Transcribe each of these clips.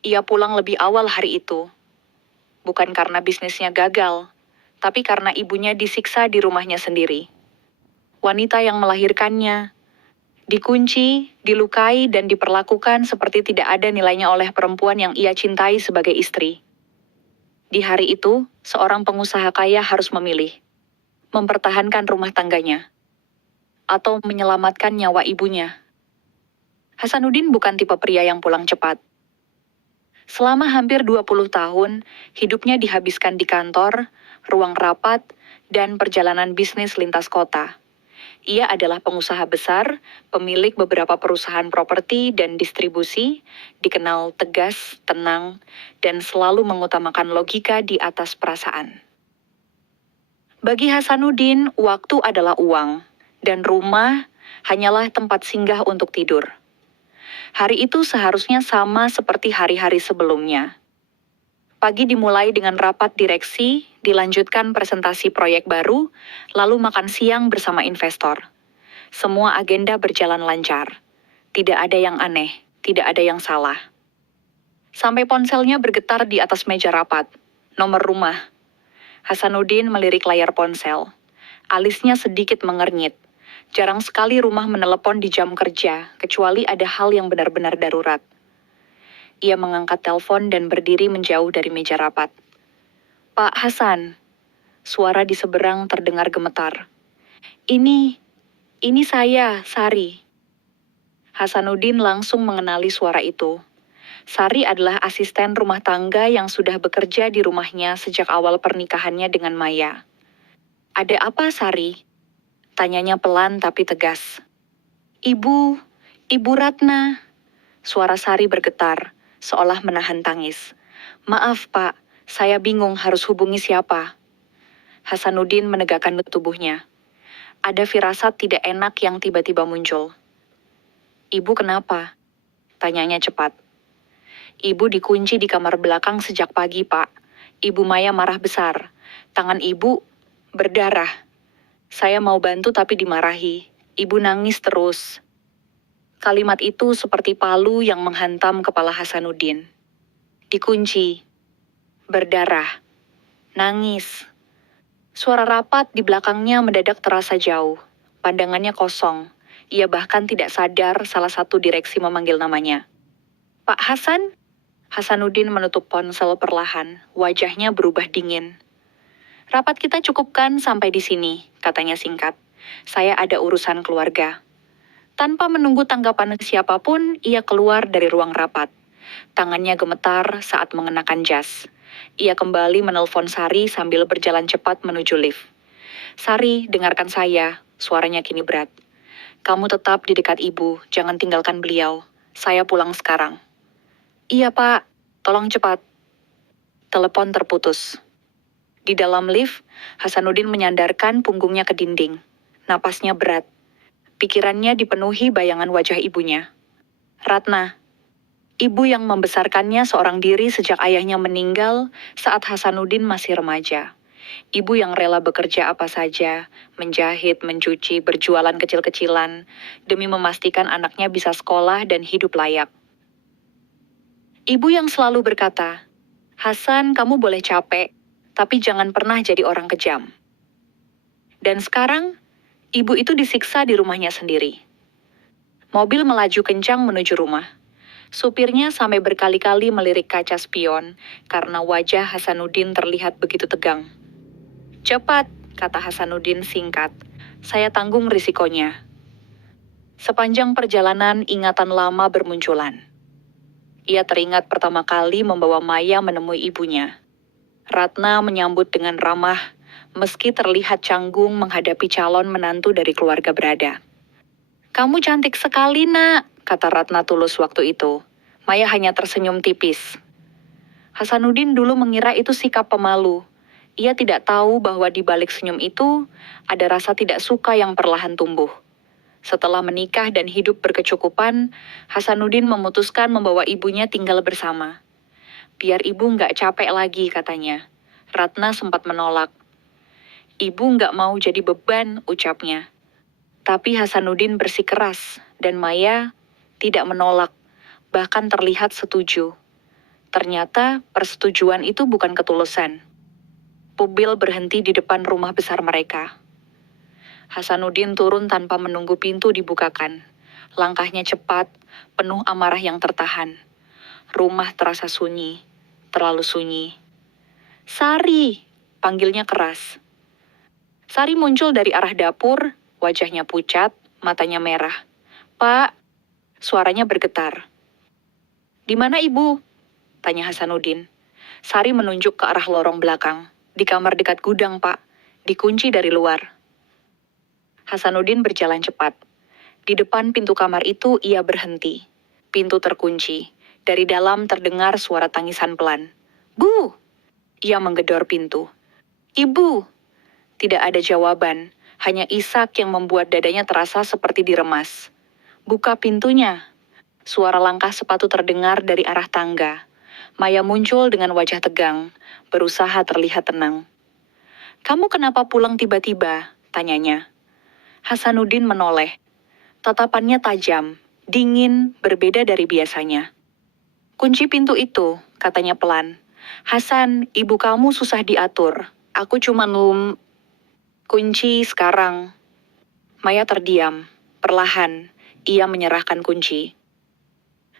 Ia pulang lebih awal hari itu, bukan karena bisnisnya gagal, tapi karena ibunya disiksa di rumahnya sendiri. Wanita yang melahirkannya, dikunci, dilukai, dan diperlakukan seperti tidak ada nilainya oleh perempuan yang ia cintai sebagai istri. Di hari itu, seorang pengusaha kaya harus memilih, mempertahankan rumah tangganya, atau menyelamatkan nyawa ibunya. Hasanuddin bukan tipe pria yang pulang cepat. Selama hampir 20 tahun, hidupnya dihabiskan di kantor, ruang rapat, dan perjalanan bisnis lintas kota. Ia adalah pengusaha besar, pemilik beberapa perusahaan properti dan distribusi, dikenal tegas, tenang, dan selalu mengutamakan logika di atas perasaan. Bagi Hasanuddin, waktu adalah uang, dan rumah hanyalah tempat singgah untuk tidur. Hari itu seharusnya sama seperti hari-hari sebelumnya. Pagi dimulai dengan rapat direksi, dilanjutkan presentasi proyek baru, lalu makan siang bersama investor. Semua agenda berjalan lancar. Tidak ada yang aneh, tidak ada yang salah. Sampai ponselnya bergetar di atas meja rapat. Nomor rumah. Hasanuddin melirik layar ponsel. Alisnya sedikit mengernyit. Jarang sekali rumah menelepon di jam kerja, kecuali ada hal yang benar-benar darurat. Ia mengangkat telepon dan berdiri menjauh dari meja rapat. Pak Hasan, suara di seberang terdengar gemetar. Ini saya, Sari. Hasanuddin langsung mengenali suara itu. Sari adalah asisten rumah tangga yang sudah bekerja di rumahnya sejak awal pernikahannya dengan Maya. Ada apa, Sari? Tanyanya pelan tapi tegas. Ibu Ratna. Suara Sari bergetar, seolah menahan tangis. Maaf, Pak, saya bingung harus hubungi siapa. Hasanuddin menegakkan tubuhnya. Ada firasat tidak enak yang tiba-tiba muncul. Ibu kenapa? Tanyanya cepat. Ibu dikunci di kamar belakang sejak pagi, Pak. Ibu Maya marah besar. Tangan ibu berdarah. Saya mau bantu tapi dimarahi. Ibu nangis terus. Kalimat itu seperti palu yang menghantam kepala Hasanuddin. Dikunci. Berdarah. Nangis. Suara rapat di belakangnya mendadak terasa jauh. Pandangannya kosong. Ia bahkan tidak sadar salah satu direksi memanggil namanya. Pak Hasan? Hasanuddin menutup ponsel perlahan. Wajahnya berubah dingin. Rapat kita cukupkan sampai di sini, katanya singkat. Saya ada urusan keluarga. Tanpa menunggu tanggapan siapapun, ia keluar dari ruang rapat. Tangannya gemetar saat mengenakan jas. Ia kembali menelpon Sari sambil berjalan cepat menuju lift. Sari, dengarkan saya, suaranya kini berat. Kamu tetap di dekat ibu, jangan tinggalkan beliau. Saya pulang sekarang. Iya, Pak. Tolong cepat. Telepon terputus. Di dalam lift, Hasanuddin menyandarkan punggungnya ke dinding. Napasnya berat. Pikirannya dipenuhi bayangan wajah ibunya. Ratna. Ibu yang membesarkannya seorang diri sejak ayahnya meninggal saat Hasanuddin masih remaja. Ibu yang rela bekerja apa saja, menjahit, mencuci, berjualan kecil-kecilan, demi memastikan anaknya bisa sekolah dan hidup layak. Ibu yang selalu berkata, Hasan, kamu boleh capek, tapi jangan pernah jadi orang kejam. Dan sekarang, ibu itu disiksa di rumahnya sendiri. Mobil melaju kencang menuju rumah. Supirnya sampai berkali-kali melirik kaca spion karena wajah Hasanuddin terlihat begitu tegang. Cepat, kata Hasanuddin singkat. Saya tanggung risikonya. Sepanjang perjalanan, ingatan lama bermunculan. Ia teringat pertama kali membawa Maya menemui ibunya. Ratna menyambut dengan ramah, meski terlihat canggung menghadapi calon menantu dari keluarga berada. Kamu cantik sekali, nak, kata Ratna tulus waktu itu. Maya hanya tersenyum tipis. Hasanuddin dulu mengira itu sikap pemalu. Ia tidak tahu bahwa di balik senyum itu ada rasa tidak suka yang perlahan tumbuh. Setelah menikah dan hidup berkecukupan, Hasanuddin memutuskan membawa ibunya tinggal bersama. Biar ibu nggak capek lagi, katanya. Ratna sempat menolak. Ibu nggak mau jadi beban, ucapnya. Tapi Hasanuddin bersikeras, dan Maya tidak menolak, bahkan terlihat setuju. Ternyata persetujuan itu bukan ketulusan. Mobil berhenti di depan rumah besar mereka. Hasanuddin turun tanpa menunggu pintu dibukakan. Langkahnya cepat, penuh amarah yang tertahan. Rumah terasa sunyi, terlalu sunyi. "Sari!" panggilnya keras. Sari muncul dari arah dapur, wajahnya pucat, matanya merah. "Pak," suaranya bergetar. "Di mana ibu?" tanya Hasanuddin. Sari menunjuk ke arah lorong belakang. "Di kamar dekat gudang, Pak. Dikunci dari luar." Hasanuddin berjalan cepat. Di depan pintu kamar itu ia berhenti. Pintu terkunci. Dari dalam terdengar suara tangisan pelan. "Bu!" Ia menggedor pintu. "Ibu!" Tidak ada jawaban. Hanya isak yang membuat dadanya terasa seperti diremas. "Buka pintunya." Suara langkah sepatu terdengar dari arah tangga. Maya muncul dengan wajah tegang, berusaha terlihat tenang. "Kamu kenapa pulang tiba-tiba?" tanyanya. Hasanuddin menoleh. Tatapannya tajam, dingin, berbeda dari biasanya. "Kunci pintu itu," katanya pelan. "Hasan, ibu kamu susah diatur. Aku cuma kunci sekarang." Maya terdiam. Perlahan, ia menyerahkan kunci.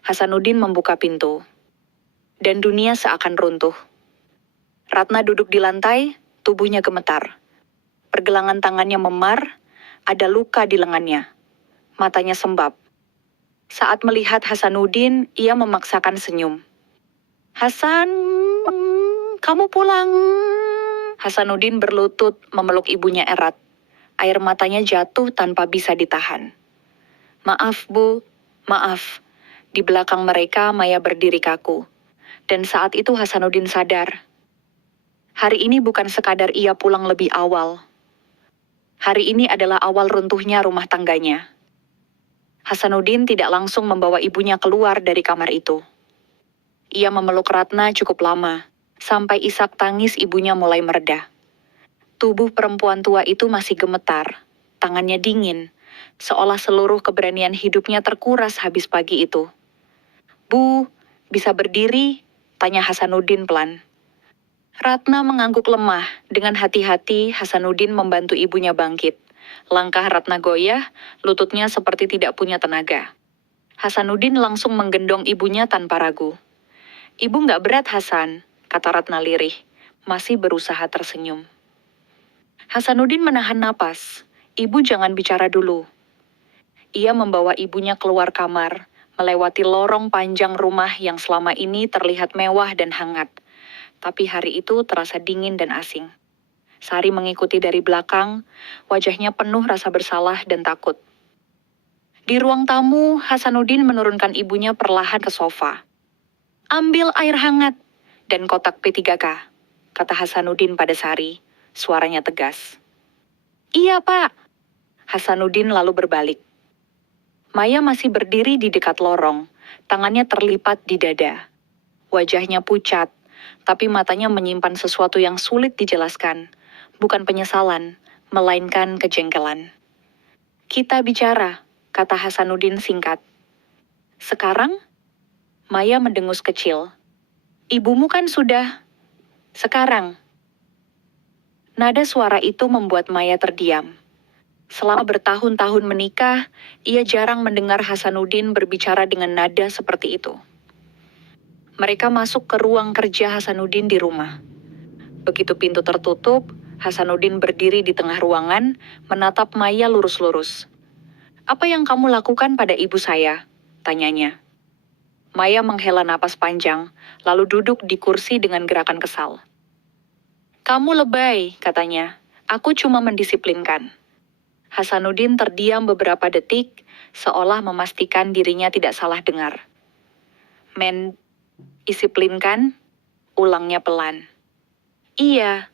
Hasanuddin membuka pintu. Dan dunia seakan runtuh. Ratna duduk di lantai, tubuhnya gemetar. Pergelangan tangannya memar, ada luka di lengannya. Matanya sembab. Saat melihat Hasanuddin, ia memaksakan senyum. "Hasan, kamu pulang." Hasanuddin berlutut memeluk ibunya erat. Air matanya jatuh tanpa bisa ditahan. "Maaf, Bu. Maaf." Di belakang mereka, Maya berdiri kaku. Dan saat itu Hasanuddin sadar. Hari ini bukan sekadar ia pulang lebih awal. Hari ini adalah awal runtuhnya rumah tangganya. Hasanuddin tidak langsung membawa ibunya keluar dari kamar itu. Ia memeluk Ratna cukup lama, sampai isak tangis ibunya mulai mereda. Tubuh perempuan tua itu masih gemetar, tangannya dingin, seolah seluruh keberanian hidupnya terkuras habis pagi itu. "Bu, bisa berdiri?" tanya Hasanuddin pelan. Ratna mengangguk lemah. Dengan hati-hati, Hasanuddin membantu ibunya bangkit. Langkah Ratna goyah, lututnya seperti tidak punya tenaga. Hasanuddin langsung menggendong ibunya tanpa ragu. "Ibu nggak berat, Hasan," kata Ratna lirih, masih berusaha tersenyum. Hasanuddin menahan napas. "Ibu jangan bicara dulu." Ia membawa ibunya keluar kamar, melewati lorong panjang rumah yang selama ini terlihat mewah dan hangat. Tapi hari itu terasa dingin dan asing. Sari mengikuti dari belakang, wajahnya penuh rasa bersalah dan takut. Di ruang tamu, Hasanuddin menurunkan ibunya perlahan ke sofa. "Ambil air hangat dan kotak P3K, kata Hasanuddin pada Sari, suaranya tegas. "Iya, Pak." Hasanuddin lalu berbalik. Maya masih berdiri di dekat lorong, tangannya terlipat di dada. Wajahnya pucat, tapi matanya menyimpan sesuatu yang sulit dijelaskan. Bukan penyesalan, melainkan kejengkelan. "Kita bicara," kata Hasanuddin singkat. "Sekarang?" Maya mendengus kecil. "Ibumu kan sudah..." "Sekarang." Nada suara itu membuat Maya terdiam. Selama bertahun-tahun menikah, ia jarang mendengar Hasanuddin berbicara dengan nada seperti itu. Mereka masuk ke ruang kerja Hasanuddin di rumah. Begitu pintu tertutup, Hasanuddin berdiri di tengah ruangan, menatap Maya lurus-lurus. "Apa yang kamu lakukan pada ibu saya?" tanyanya. Maya menghela napas panjang, lalu duduk di kursi dengan gerakan kesal. "Kamu lebay," katanya. "Aku cuma mendisiplinkan." Hasanuddin terdiam beberapa detik, seolah memastikan dirinya tidak salah dengar. "Disiplinkan?" ulangnya pelan. "Iya,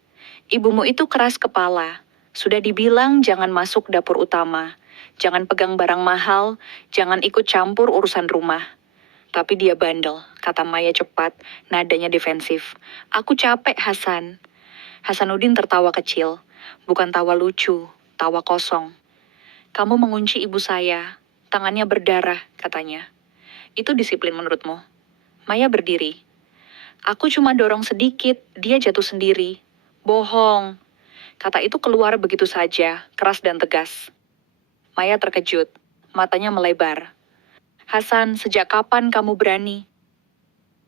ibumu itu keras kepala. Sudah dibilang jangan masuk dapur utama, jangan pegang barang mahal, jangan ikut campur urusan rumah. Tapi dia bandel," kata Maya cepat, nadanya defensif. "Aku capek, Hasan." Hasanuddin tertawa kecil, bukan tawa lucu, tawa kosong. "Kamu mengunci ibu saya, tangannya berdarah," katanya. "Itu disiplin menurutmu?" Maya berdiri. Aku cuma dorong sedikit, dia jatuh sendiri. Bohong. Kata itu keluar begitu saja, keras dan tegas. Maya terkejut, matanya melebar. Hasan, sejak kapan kamu berani?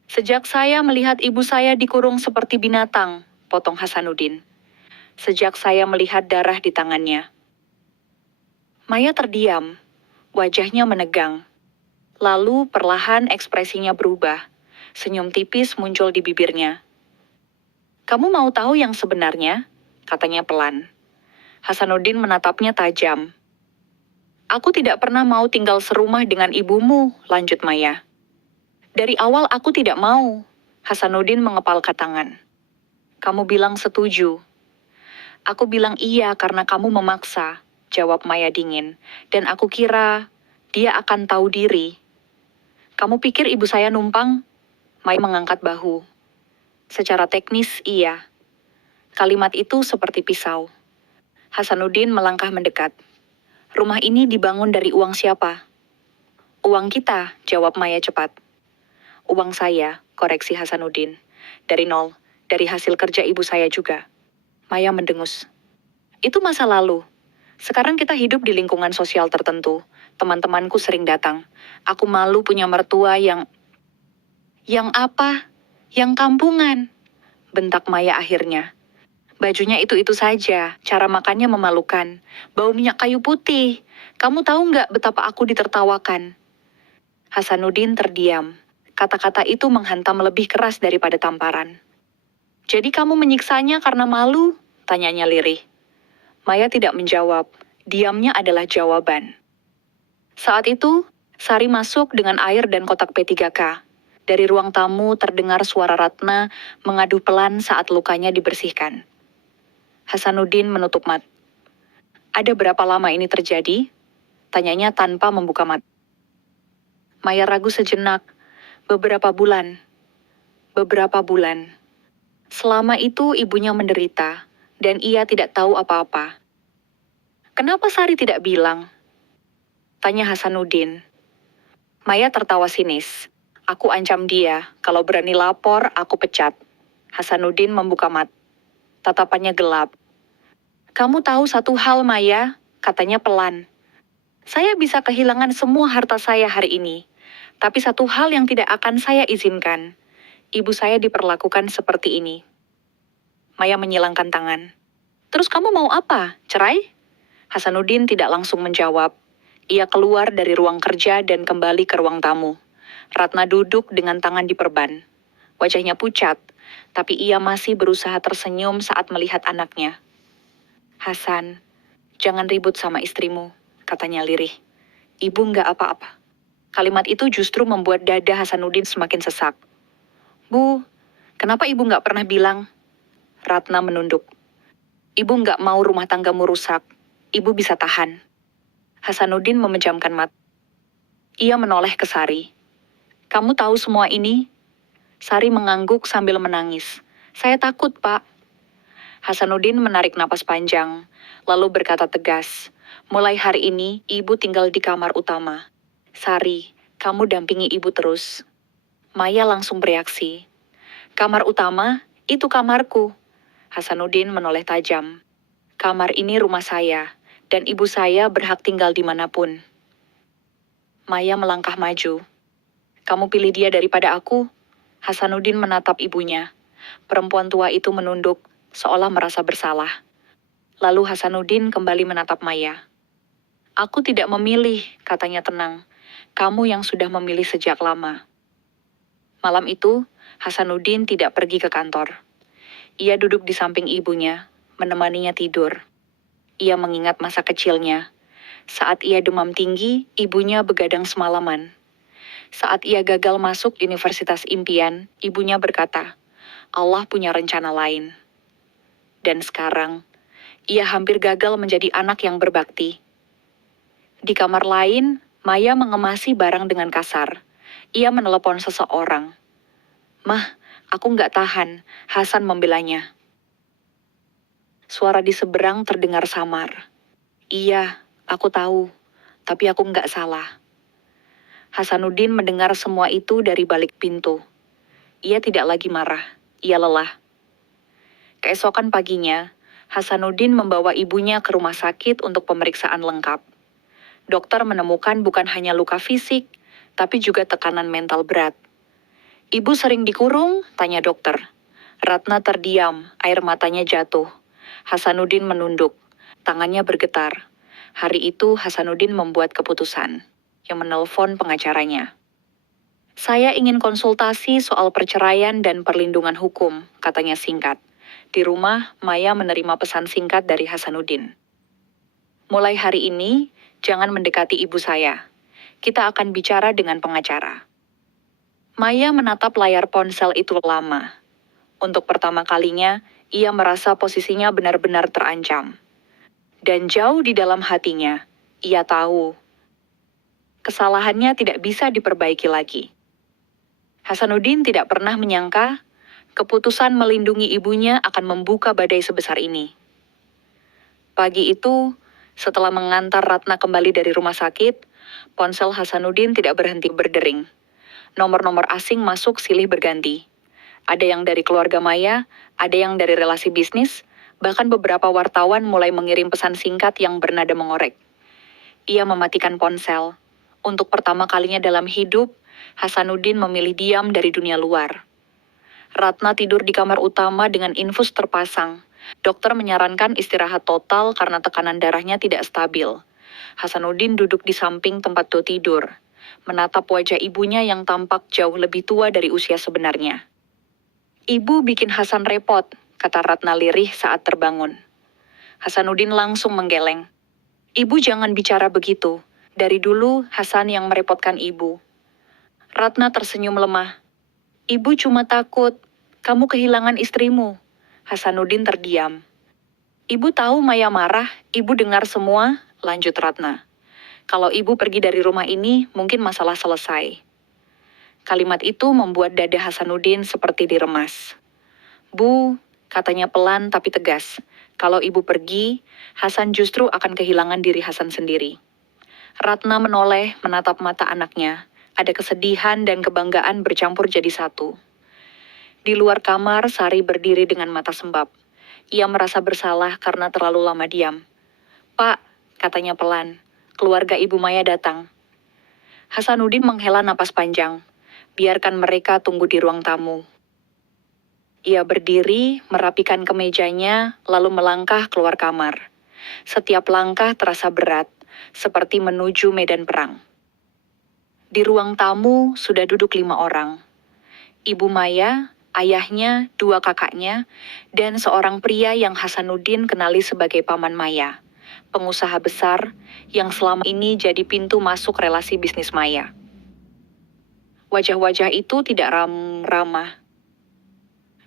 Sejak saya melihat ibu saya dikurung seperti binatang, potong Hasanuddin. Sejak saya melihat darah di tangannya. Maya terdiam, wajahnya menegang. Lalu perlahan ekspresinya berubah. Senyum tipis muncul di bibirnya. Kamu mau tahu yang sebenarnya? Katanya pelan. Hasanuddin menatapnya tajam. Aku tidak pernah mau tinggal serumah dengan ibumu, lanjut Maya. Dari awal aku tidak mau. Hasanuddin mengepalkan tangan. Kamu bilang setuju. Aku bilang iya karena kamu memaksa, jawab Maya dingin. Dan aku kira dia akan tahu diri. Kamu pikir ibu saya numpang? Maya mengangkat bahu. Secara teknis, iya. Kalimat itu seperti pisau. Hasanuddin melangkah mendekat. Rumah ini dibangun dari uang siapa? Uang kita, jawab Maya cepat. Uang saya, koreksi Hasanuddin. Dari nol, dari hasil kerja ibu saya juga. Maya mendengus. Itu masa lalu. Sekarang kita hidup di lingkungan sosial tertentu. Teman-temanku sering datang. Aku malu punya mertua yang... Yang apa? Yang kampungan. Bentak Maya akhirnya. Bajunya itu-itu saja, cara makannya memalukan. Bau minyak kayu putih. Kamu tahu nggak betapa aku ditertawakan? Hasanuddin terdiam. Kata-kata itu menghantam lebih keras daripada tamparan. Jadi kamu menyiksanya karena malu? Tanyanya lirih. Maya tidak menjawab. Diamnya adalah jawaban. Saat itu, Sari masuk dengan air dan kotak P3K. Dari ruang tamu terdengar suara Ratna mengadu pelan saat lukanya dibersihkan. Hasanuddin menutup mata. Ada berapa lama ini terjadi? Tanyanya tanpa membuka mata. Maya ragu sejenak. Beberapa bulan. Beberapa bulan. Selama itu ibunya menderita, dan ia tidak tahu apa-apa. Kenapa Sari tidak bilang? Tanya Hasanuddin. Maya tertawa sinis. Aku ancam dia, kalau berani lapor, aku pecat. Hasanuddin membuka mata. Tatapannya gelap. Kamu tahu satu hal, Maya, katanya pelan. Saya bisa kehilangan semua harta saya hari ini. Tapi satu hal yang tidak akan saya izinkan. Ibu saya diperlakukan seperti ini. Maya menyilangkan tangan. Terus kamu mau apa? Cerai? Hasanuddin tidak langsung menjawab. Ia keluar dari ruang kerja dan kembali ke ruang tamu. Ratna duduk dengan tangan diperban. Wajahnya pucat, tapi ia masih berusaha tersenyum saat melihat anaknya. Hasan, jangan ribut sama istrimu, katanya lirih. Ibu nggak apa-apa. Kalimat itu justru membuat dada Hasanuddin semakin sesak. Bu, kenapa ibu nggak pernah bilang? Ratna menunduk. Ibu nggak mau rumah tanggamu rusak. Ibu bisa tahan. Hasanuddin memejamkan mata. Ia menoleh ke Sari. Kamu tahu semua ini? Sari mengangguk sambil menangis. Saya takut, Pak. Hasanuddin menarik napas panjang, lalu berkata tegas. Mulai hari ini, ibu tinggal di kamar utama. Sari, kamu dampingi ibu terus. Maya langsung bereaksi. Kamar utama? Itu kamarku. Hasanuddin menoleh tajam. Kamar ini rumah saya, dan ibu saya berhak tinggal dimanapun. Maya melangkah maju. Kamu pilih dia daripada aku? Hasanuddin menatap ibunya. Perempuan tua itu menunduk, seolah merasa bersalah. Lalu Hasanuddin kembali menatap Maya. Aku tidak memilih, katanya tenang. Kamu yang sudah memilih sejak lama. Malam itu, Hasanuddin tidak pergi ke kantor. Ia duduk di samping ibunya, menemaninya tidur. Ia mengingat masa kecilnya. Saat ia demam tinggi, ibunya begadang semalaman. Saat ia gagal masuk Universitas Impian, ibunya berkata, Allah punya rencana lain. Dan sekarang, ia hampir gagal menjadi anak yang berbakti. Di kamar lain, Maya mengemasi barang dengan kasar. Ia menelepon seseorang. Mah, aku nggak tahan, Hasan membelanya. Suara di seberang terdengar samar. Iya, aku tahu, tapi aku nggak salah. Hasanuddin mendengar semua itu dari balik pintu. Ia tidak lagi marah, ia lelah. Keesokan paginya, Hasanuddin membawa ibunya ke rumah sakit untuk pemeriksaan lengkap. Dokter menemukan bukan hanya luka fisik, tapi juga tekanan mental berat. Ibu sering dikurung? Tanya dokter. Ratna terdiam, air matanya jatuh. Hasanuddin menunduk, tangannya bergetar. Hari itu Hasanuddin membuat keputusan, yang menelpon pengacaranya. Saya ingin konsultasi soal perceraian dan perlindungan hukum, katanya singkat. Di rumah, Maya menerima pesan singkat dari Hasanuddin. Mulai hari ini, jangan mendekati ibu saya. Kita akan bicara dengan pengacara. Maya menatap layar ponsel itu lama. Untuk pertama kalinya, ia merasa posisinya benar-benar terancam. Dan jauh di dalam hatinya, ia tahu kesalahannya tidak bisa diperbaiki lagi. Hasanuddin tidak pernah menyangka keputusan melindungi ibunya akan membuka badai sebesar ini. Pagi itu, setelah mengantar Ratna kembali dari rumah sakit, ponsel Hasanuddin tidak berhenti berdering. Nomor-nomor asing masuk silih berganti. Ada yang dari keluarga Maya, ada yang dari relasi bisnis, bahkan beberapa wartawan mulai mengirim pesan singkat yang bernada mengorek. Ia mematikan ponsel. Untuk pertama kalinya dalam hidup, Hasanuddin memilih diam dari dunia luar. Ratna tidur di kamar utama dengan infus terpasang. Dokter menyarankan istirahat total karena tekanan darahnya tidak stabil. Hasanuddin duduk di samping tempat Do tidur, menatap wajah ibunya yang tampak jauh lebih tua dari usia sebenarnya. Ibu bikin Hasan repot, kata Ratna lirih saat terbangun. Hasanuddin langsung menggeleng. Ibu jangan bicara begitu. Dari dulu Hasan yang merepotkan ibu. Ratna tersenyum lemah. Ibu cuma takut kamu kehilangan istrimu. Hasanuddin terdiam. Ibu tahu Maya marah, ibu dengar semua, lanjut Ratna. Kalau ibu pergi dari rumah ini, mungkin masalah selesai. Kalimat itu membuat dada Hasanuddin seperti diremas. Bu, katanya pelan tapi tegas. Kalau ibu pergi, Hasan justru akan kehilangan diri Hasan sendiri. Ratna menoleh menatap mata anaknya. Ada kesedihan dan kebanggaan bercampur jadi satu. Di luar kamar, Sari berdiri dengan mata sembab. Ia merasa bersalah karena terlalu lama diam. Pak, katanya pelan, keluarga Ibu Maya datang. Hasanuddin menghela napas panjang. Biarkan mereka tunggu di ruang tamu. Ia berdiri, merapikan kemejanya, lalu melangkah keluar kamar. Setiap langkah terasa berat, seperti menuju medan perang. Di ruang tamu sudah duduk 5 orang. Ibu Maya, ayahnya, 2 kakaknya, dan seorang pria yang Hasanuddin kenali sebagai Paman Maya, pengusaha besar yang selama ini jadi pintu masuk relasi bisnis Maya. Wajah-wajah itu tidak ramah.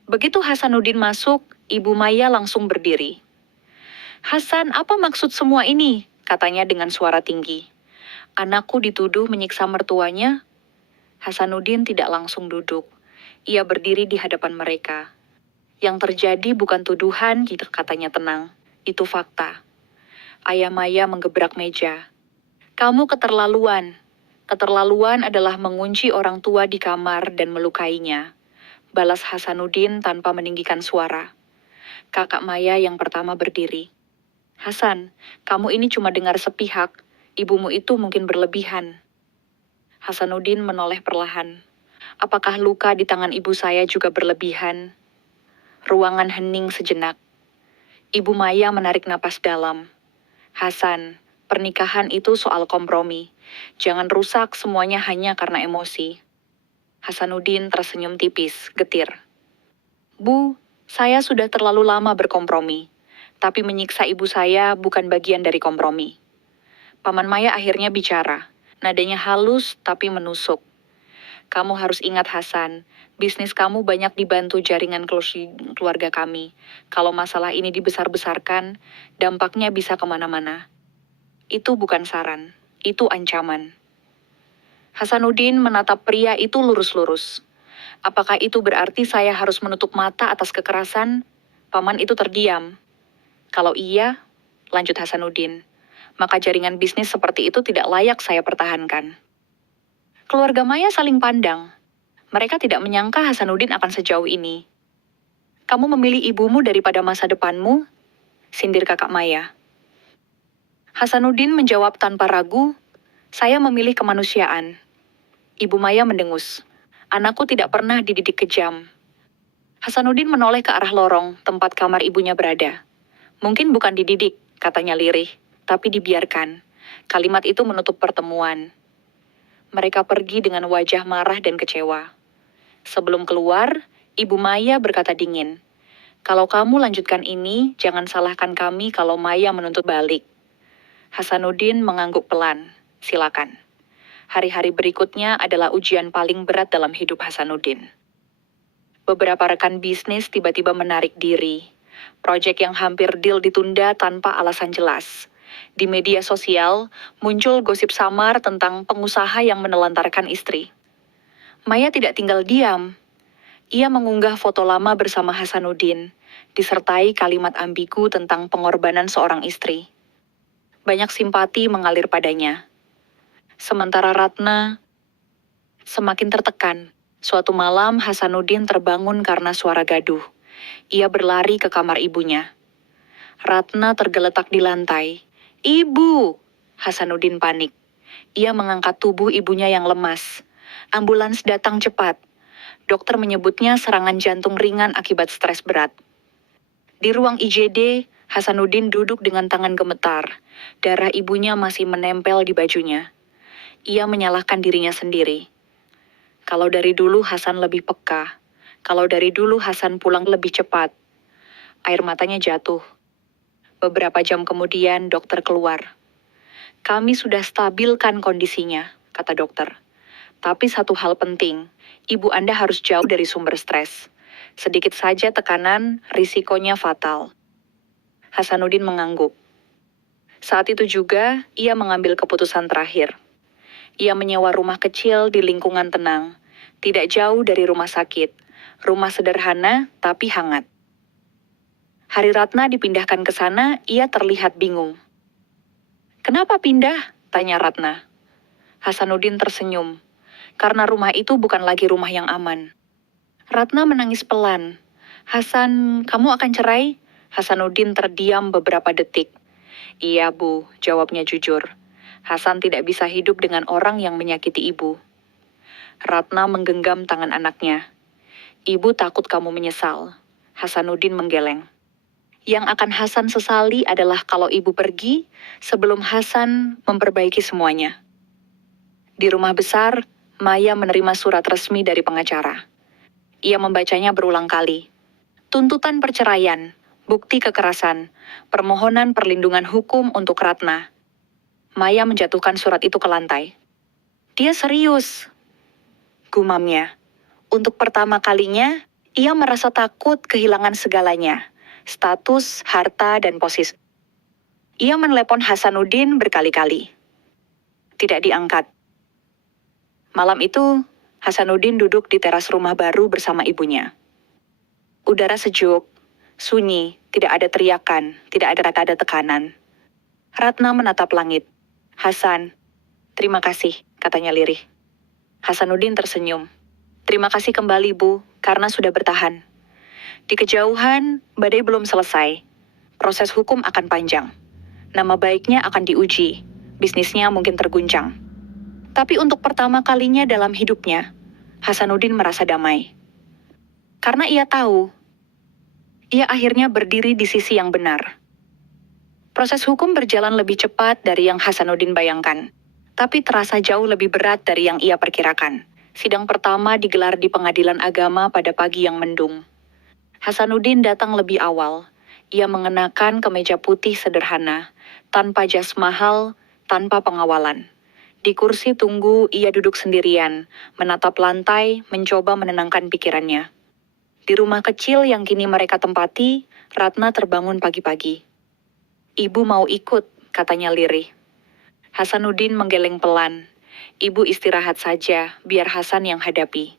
Begitu Hasanuddin masuk, Ibu Maya langsung berdiri. Hasan, apa maksud semua ini? Katanya dengan suara tinggi. Anakku dituduh menyiksa mertuanya. Hasanuddin tidak langsung duduk. Ia berdiri di hadapan mereka. Yang terjadi bukan tuduhan, katanya tenang. Itu fakta. Ayah Maya menggebrak meja. Kamu keterlaluan. Keterlaluan adalah mengunci orang tua di kamar dan melukainya. Balas Hasanuddin tanpa meninggikan suara. Kakak Maya yang pertama berdiri. Hasan, kamu ini cuma dengar sepihak. Ibumu itu mungkin berlebihan. Hasanuddin menoleh perlahan. Apakah luka di tangan ibu saya juga berlebihan? Ruangan hening sejenak. Ibu Maya menarik napas dalam. Hasan, pernikahan itu soal kompromi. Jangan rusak semuanya hanya karena emosi. Hasanuddin tersenyum tipis, getir. Bu, saya sudah terlalu lama berkompromi. Tapi menyiksa ibu saya bukan bagian dari kompromi. Paman Maya akhirnya bicara. Nadanya halus tapi menusuk. Kamu harus ingat Hasan, bisnis kamu banyak dibantu jaringan keluarga kami. Kalau masalah ini dibesar-besarkan, dampaknya bisa kemana-mana. Itu bukan saran, itu ancaman. Hasanuddin menatap pria itu lurus-lurus. Apakah itu berarti saya harus menutup mata atas kekerasan? Paman itu terdiam. Kalau iya, lanjut Hasanuddin, maka jaringan bisnis seperti itu tidak layak saya pertahankan. Keluarga Maya saling pandang. Mereka tidak menyangka Hasanuddin akan sejauh ini. Kamu memilih ibumu daripada masa depanmu? Sindir kakak Maya. Hasanuddin menjawab tanpa ragu, saya memilih kemanusiaan. Ibu Maya mendengus. Anakku tidak pernah dididik kejam. Hasanuddin menoleh ke arah lorong tempat kamar ibunya berada. Mungkin bukan dididik, katanya lirih, tapi dibiarkan. Kalimat itu menutup pertemuan. Mereka pergi dengan wajah marah dan kecewa. Sebelum keluar, Ibu Maya berkata dingin, kalau kamu lanjutkan ini, jangan salahkan kami kalau Maya menuntut balik. Hasanuddin mengangguk pelan, silakan. Hari-hari berikutnya adalah ujian paling berat dalam hidup Hasanuddin. Beberapa rekan bisnis tiba-tiba menarik diri. Proyek yang hampir deal ditunda tanpa alasan jelas. Di media sosial, muncul gosip samar tentang pengusaha yang menelantarkan istri. Maya tidak tinggal diam. Ia mengunggah foto lama bersama Hasanuddin, disertai kalimat ambigu tentang pengorbanan seorang istri. Banyak simpati mengalir padanya. Sementara Ratna semakin tertekan. Suatu malam Hasanuddin terbangun karena suara gaduh. Ia berlari ke kamar ibunya. Ratna tergeletak di lantai. Ibu! Hasanuddin panik. Ia mengangkat tubuh ibunya yang lemas. Ambulans datang cepat. Dokter menyebutnya serangan jantung ringan akibat stres berat. Di ruang IGD, Hasanuddin duduk dengan tangan gemetar. Darah ibunya masih menempel di bajunya. Ia menyalahkan dirinya sendiri. Kalau dari dulu Hasan lebih peka. Kalau dari dulu Hasan pulang lebih cepat. Air matanya jatuh. Beberapa jam kemudian dokter keluar. Kami sudah stabilkan kondisinya, kata dokter. Tapi satu hal penting, ibu Anda harus jauh dari sumber stres. Sedikit saja tekanan, risikonya fatal. Hasanuddin mengangguk. Saat itu juga, ia mengambil keputusan terakhir. Ia menyewa rumah kecil di lingkungan tenang, tidak jauh dari rumah sakit. Rumah sederhana, tapi hangat. Hari Ratna dipindahkan ke sana, ia terlihat bingung. Kenapa pindah? Tanya Ratna. Hasanuddin tersenyum. Karena rumah itu bukan lagi rumah yang aman. Ratna menangis pelan. Hasan, kamu akan cerai? Hasanuddin terdiam beberapa detik. Iya, Bu, jawabnya jujur. Hasan tidak bisa hidup dengan orang yang menyakiti ibu. Ratna menggenggam tangan anaknya. Ibu takut kamu menyesal. Hasanuddin menggeleng. Yang akan Hasan sesali adalah kalau ibu pergi sebelum Hasan memperbaiki semuanya. Di rumah besar, Maya menerima surat resmi dari pengacara. Ia membacanya berulang kali. Tuntutan perceraian, bukti kekerasan, permohonan perlindungan hukum untuk Ratna. Maya menjatuhkan surat itu ke lantai. Dia serius, gumamnya. Untuk pertama kalinya, ia merasa takut kehilangan segalanya, status, harta, dan posisi. Ia menelepon Hasanuddin berkali-kali. Tidak diangkat. Malam itu, Hasanuddin duduk di teras rumah baru bersama ibunya. Udara sejuk, sunyi, tidak ada teriakan, tidak ada tekanan. Ratna menatap langit. Hasan, terima kasih, katanya lirih. Hasanuddin tersenyum. Terima kasih kembali, Bu, karena sudah bertahan. Di kejauhan, badai belum selesai. Proses hukum akan panjang. Nama baiknya akan diuji. Bisnisnya mungkin terguncang. Tapi untuk pertama kalinya dalam hidupnya, Hasanuddin merasa damai. Karena ia tahu, ia akhirnya berdiri di sisi yang benar. Proses hukum berjalan lebih cepat dari yang Hasanuddin bayangkan, tapi terasa jauh lebih berat dari yang ia perkirakan. Sidang pertama digelar di pengadilan agama pada pagi yang mendung. Hasanuddin datang lebih awal. Ia mengenakan kemeja putih sederhana, tanpa jas mahal, tanpa pengawalan. Di kursi tunggu, ia duduk sendirian, menatap lantai, mencoba menenangkan pikirannya. Di rumah kecil yang kini mereka tempati, Ratna terbangun pagi-pagi. Ibu mau ikut, katanya lirih. Hasanuddin menggeleng pelan. Ibu istirahat saja, biar Hasan yang hadapi.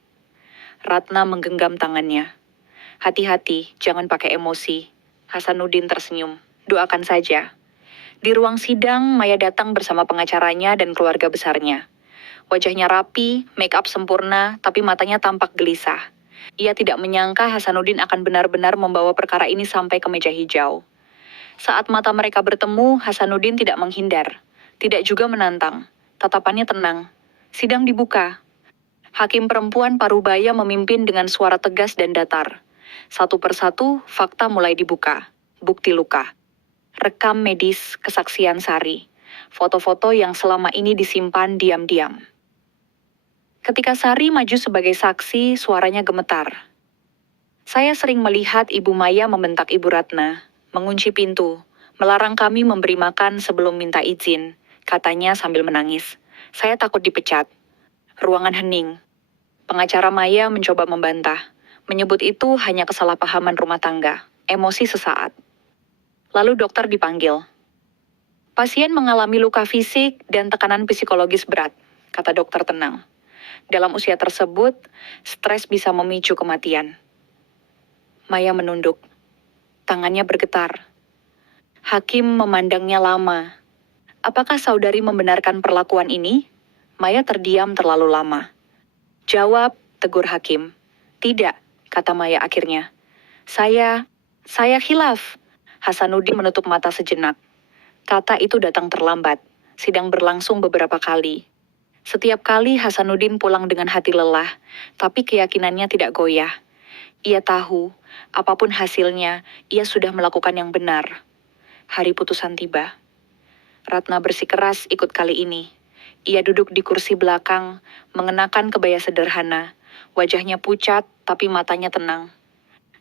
Ratna menggenggam tangannya. Hati-hati, jangan pakai emosi. Hasanuddin tersenyum. Doakan saja. Di ruang sidang, Maya datang bersama pengacaranya dan keluarga besarnya. Wajahnya rapi, make up sempurna, tapi matanya tampak gelisah. Ia tidak menyangka Hasanuddin akan benar-benar membawa perkara ini sampai ke meja hijau. Saat mata mereka bertemu, Hasanuddin tidak menghindar, tidak juga menantang. Tatapannya tenang. Sidang dibuka. Hakim perempuan Parubaya memimpin dengan suara tegas dan datar. Satu persatu, fakta mulai dibuka. Bukti luka. Rekam medis, kesaksian Sari. Foto-foto yang selama ini disimpan diam-diam. Ketika Sari maju sebagai saksi, suaranya gemetar. Saya sering melihat Ibu Maya membentak Ibu Ratna, mengunci pintu, melarang kami memberi makan sebelum minta izin, katanya sambil menangis. Saya takut dipecat. Ruangan hening. Pengacara Maya mencoba membantah, menyebut itu hanya kesalahpahaman rumah tangga, emosi sesaat. Lalu dokter dipanggil. Pasien mengalami luka fisik dan tekanan psikologis berat, kata dokter tenang. Dalam usia tersebut, stres bisa memicu kematian. Maya menunduk. Tangannya bergetar. Hakim memandangnya lama. Apakah saudari membenarkan perlakuan ini? Maya terdiam terlalu lama. Jawab, tegur hakim. Tidak, kata Maya akhirnya. Saya khilaf. Hasanuddin menutup mata sejenak. Kata itu datang terlambat. Sidang berlangsung beberapa kali. Setiap kali Hasanuddin pulang dengan hati lelah, tapi keyakinannya tidak goyah. Ia tahu, apapun hasilnya, ia sudah melakukan yang benar. Hari putusan tiba. Ratna bersikeras ikut kali ini. Ia duduk di kursi belakang, mengenakan kebaya sederhana. Wajahnya pucat, tapi matanya tenang.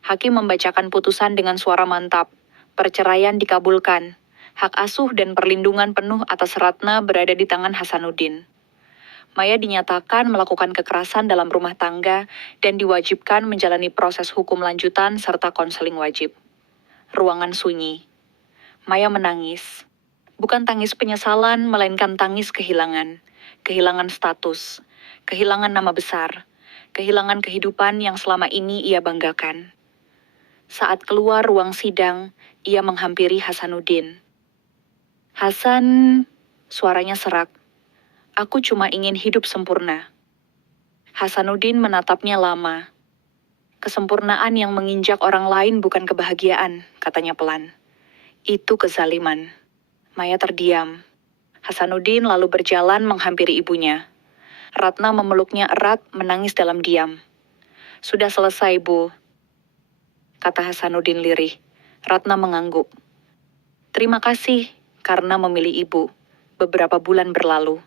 Hakim membacakan putusan dengan suara mantap. Perceraian dikabulkan. Hak asuh dan perlindungan penuh atas Ratna berada di tangan Hasanuddin. Maya dinyatakan melakukan kekerasan dalam rumah tangga dan diwajibkan menjalani proses hukum lanjutan serta konseling wajib. Ruangan sunyi. Maya menangis. Bukan tangis penyesalan, melainkan tangis kehilangan. Kehilangan status, kehilangan nama besar, kehilangan kehidupan yang selama ini ia banggakan. Saat keluar ruang sidang, ia menghampiri Hasanuddin. Hasan, suaranya serak. Aku cuma ingin hidup sempurna. Hasanuddin menatapnya lama. Kesempurnaan yang menginjak orang lain bukan kebahagiaan, katanya pelan. Itu kezaliman. Maya terdiam. Hasanuddin lalu berjalan menghampiri ibunya. Ratna memeluknya erat, menangis dalam diam. Sudah selesai, Bu, kata Hasanuddin lirih. Ratna mengangguk. Terima kasih karena memilih ibu. Beberapa bulan berlalu.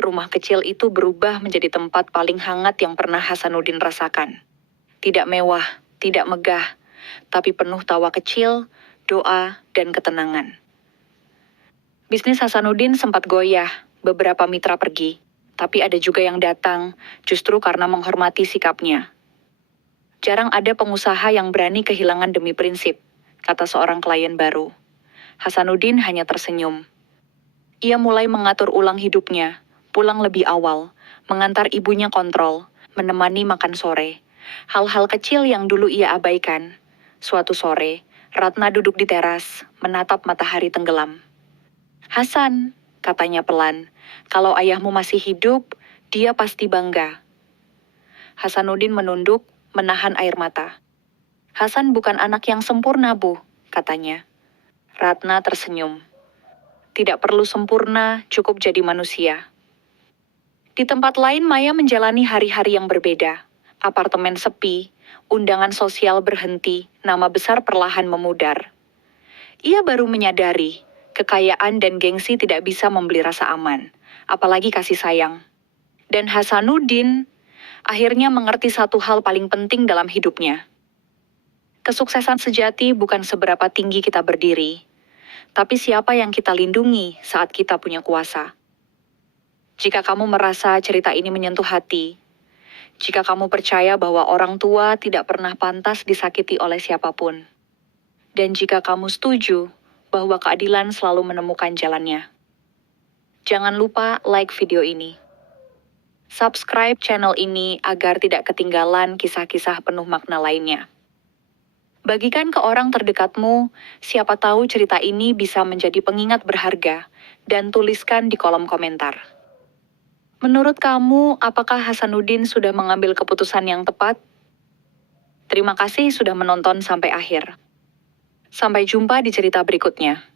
Rumah kecil itu berubah menjadi tempat paling hangat yang pernah Hasanuddin rasakan. Tidak mewah, tidak megah, tapi penuh tawa kecil, doa, dan ketenangan. Bisnis Hasanuddin sempat goyah, beberapa mitra pergi. Tapi ada juga yang datang, justru karena menghormati sikapnya. Jarang ada pengusaha yang berani kehilangan demi prinsip, kata seorang klien baru. Hasanuddin hanya tersenyum. Ia mulai mengatur ulang hidupnya, pulang lebih awal, mengantar ibunya kontrol, menemani makan sore. Hal-hal kecil yang dulu ia abaikan. Suatu sore, Ratna duduk di teras, menatap matahari tenggelam. Hasan, katanya pelan, kalau ayahmu masih hidup, dia pasti bangga. Hasanuddin menunduk, menahan air mata. Hasan bukan anak yang sempurna, Bu, katanya. Ratna tersenyum. Tidak perlu sempurna, cukup jadi manusia. Di tempat lain Maya menjalani hari-hari yang berbeda. Apartemen sepi, undangan sosial berhenti, nama besar perlahan memudar. Ia baru menyadari, kekayaan dan gengsi tidak bisa membeli rasa aman, apalagi kasih sayang. Dan Hasanuddin akhirnya mengerti satu hal paling penting dalam hidupnya. Kesuksesan sejati bukan seberapa tinggi kita berdiri, tapi siapa yang kita lindungi saat kita punya kuasa. Jika kamu merasa cerita ini menyentuh hati, jika kamu percaya bahwa orang tua tidak pernah pantas disakiti oleh siapapun, dan jika kamu setuju bahwa keadilan selalu menemukan jalannya, jangan lupa like video ini. Subscribe channel ini agar tidak ketinggalan kisah-kisah penuh makna lainnya. Bagikan ke orang terdekatmu, siapa tahu cerita ini bisa menjadi pengingat berharga, dan tuliskan di kolom komentar. Menurut kamu, apakah Hasanuddin sudah mengambil keputusan yang tepat? Terima kasih sudah menonton sampai akhir. Sampai jumpa di cerita berikutnya.